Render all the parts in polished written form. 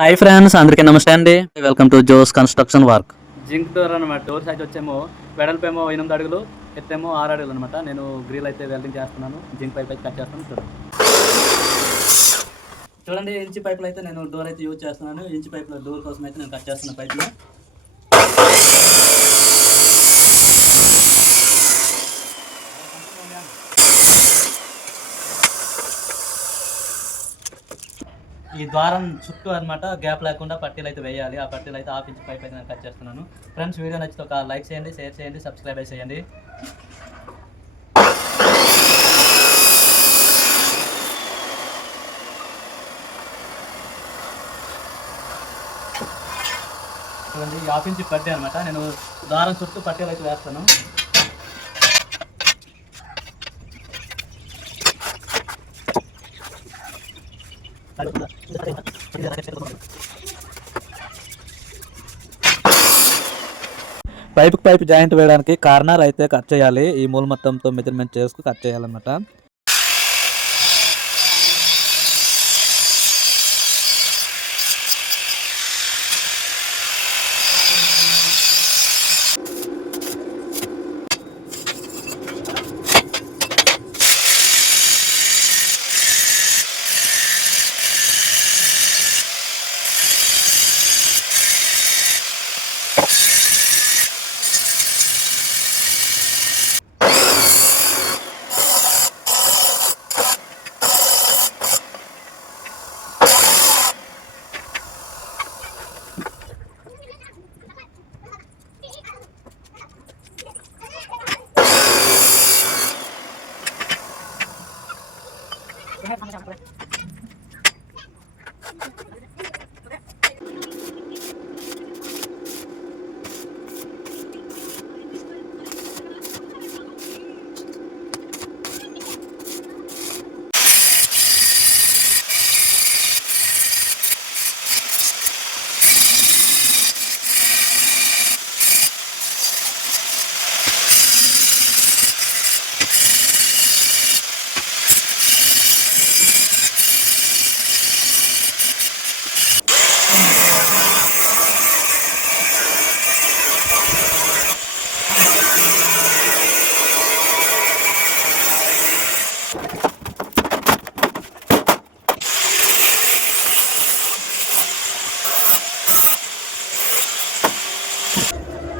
Hi friends, అందరికీ నమస్తే అండి. Welcome to Jos construction work. Zinc door అనమాట. డోర్ సైజ్ వచ్చేమో వెడల్పేమో 8 అడుగులు, ఎత్తేమో 6 అడుగులు అనమాట. నేను గ్రిల్ అయితే వెల్డింగ్ చేస్తున్నాను. జింక్ పైప్ అయితే కట్ చేస్తాను. చూడండి ఇంచి పైపులు అయితే నేను డోర్ అయితే యూజ్ చేస్తున్నాను. ఇంచి పైపుల డోర్ కోసం అయితే నేను కట్ చేస్తున్న పైపులు. ఈ ద్వారం చుట్టూ అనమాట గ్యాప్ లేకుండా పట్టీలు అయితే వేయాలి. ఆ పట్టీలు అయితే 1/2 ఇంచ్ పైప్ అయితే నేను కట్ చేస్తున్నాను. ఫ్రెండ్స్, వీడియో నచ్చితే ఒక లైక్ చేయండి, షేర్ చేయండి, సబ్స్క్రైబ్ చేయండి. చూడండి, 1/2 ఇంచ్ పట్టీ అనమాట. నేను దారం చుట్టూ పట్టీలు అయితే వేస్తాను. పైప్ జాయింట్ వేయడానికి కార్నర్ అయితే కట్ చేయాలి. ఈ మూల మొత్తంతో మెజర్మెంట్ చేసుకు కట్ చేయాలన్నమాట.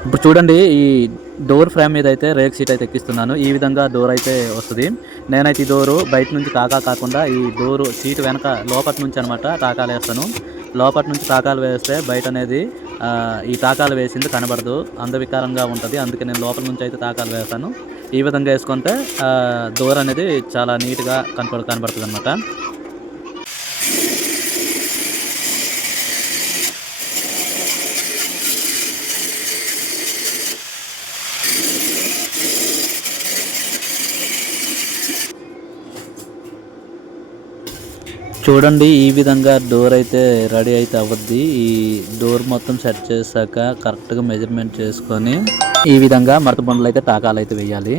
ఇప్పుడు చూడండి, ఈ డోర్ ఫ్రేమ్ మీద అయితే రేక్ షీట్ అయితే ఎక్కిస్తున్నాను. ఈ విధంగా డోర్ అయితే వస్తుంది. నేనైతే ఈ డోరు బయట నుంచి కాకుండా ఈ డోరు షీట్ వెనక లోపల నుంచి అనమాట టాకాలు వేస్తాను. లోపల నుంచి టాకాలు వేస్తే బయట అనేది ఈ టాకాలు వేసింది కనబడదు, అందవికారంగా ఉంటుంది. అందుకే నేను లోపల నుంచి అయితే టాకాలు వేస్తాను. ఈ విధంగా వేసుకుంటే డోర్ అనేది చాలా నీట్గా కనబడుతుంది అనమాట. చూడండి, ఈ విధంగా డోర్ అయితే రెడీ అయితే అవ్వద్ది. ఈ డోర్ మొత్తం సెట్ చేశాక కరెక్ట్గా మెజర్మెంట్ చేసుకొని ఈ విధంగా మడత బండ్లు అయితే టాకాలు అయితే వేయాలి.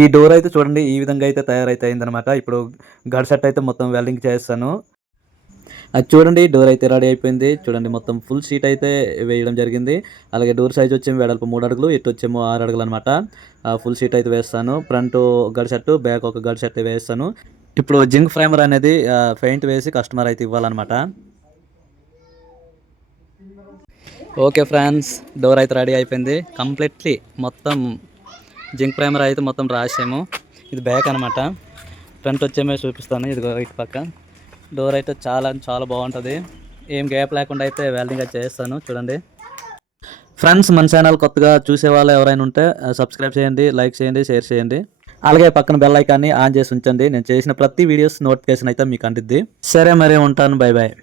ఈ డోర్ అయితే చూడండి ఈ విధంగా అయితే తయారైతే అయిందనమాట. ఇప్పుడు గడ్ సెట్ అయితే మొత్తం వెల్డింగ్ చేస్తాను. అది చూడండి డోర్ అయితే రెడీ అయిపోయింది. చూడండి మొత్తం ఫుల్ షీట్ అయితే వేయడం జరిగింది. అలాగే డోర్ సైజ్ వచ్చేమో వెడల్పు 3 అడుగులు, ఎత్తు వచ్చేమో 6 అడుగులు అనమాట. ఫుల్ షీట్ అయితే వేస్తాను. ఫ్రంట్ గడ్ సెట్, బ్యాక్ ఒక గడ్ సెట్ వేస్తాను. ఇప్పుడు జింక్ ఫ్రేమర్ అనేది పెయింట్ వేసి కస్టమర్ అయితే ఇవ్వాలన్నమాట. ఓకే ఫ్రెండ్స్, డోర్ అయితే రెడీ అయిపోయింది కంప్లీట్లీ. మొత్తం జింక్ ప్రైమర్ అయితే మొత్తం రాసాము. ఇది బ్యాక్ అనమాట. ఫ్రంట్ వచ్చేమే చూపిస్తాను. ఇదిగో ఇటు పక్క డోర్ అయితే చాలా బాగుంటుంది. ఏం గ్యాప్ లేకుండా అయితే వెల్డింగ్ అయితే చేస్తాను. చూడండి ఫ్రెండ్స్, మన ఛానల్ కొత్తగా చూసే వాళ్ళు ఎవరైనా ఉంటే సబ్స్క్రైబ్ చేయండి, లైక్ చేయండి, షేర్ చేయండి. అలాగే పక్కన బెల్ ఐకాన్ని ఆన్ చేసి ఉంచండి. నేను చేసిన ప్రతి వీడియోస్ నోటిఫికేషన్ అయితే మీకు అందిద్ది. సరే మరి ఉంటాను, బై బాయ్.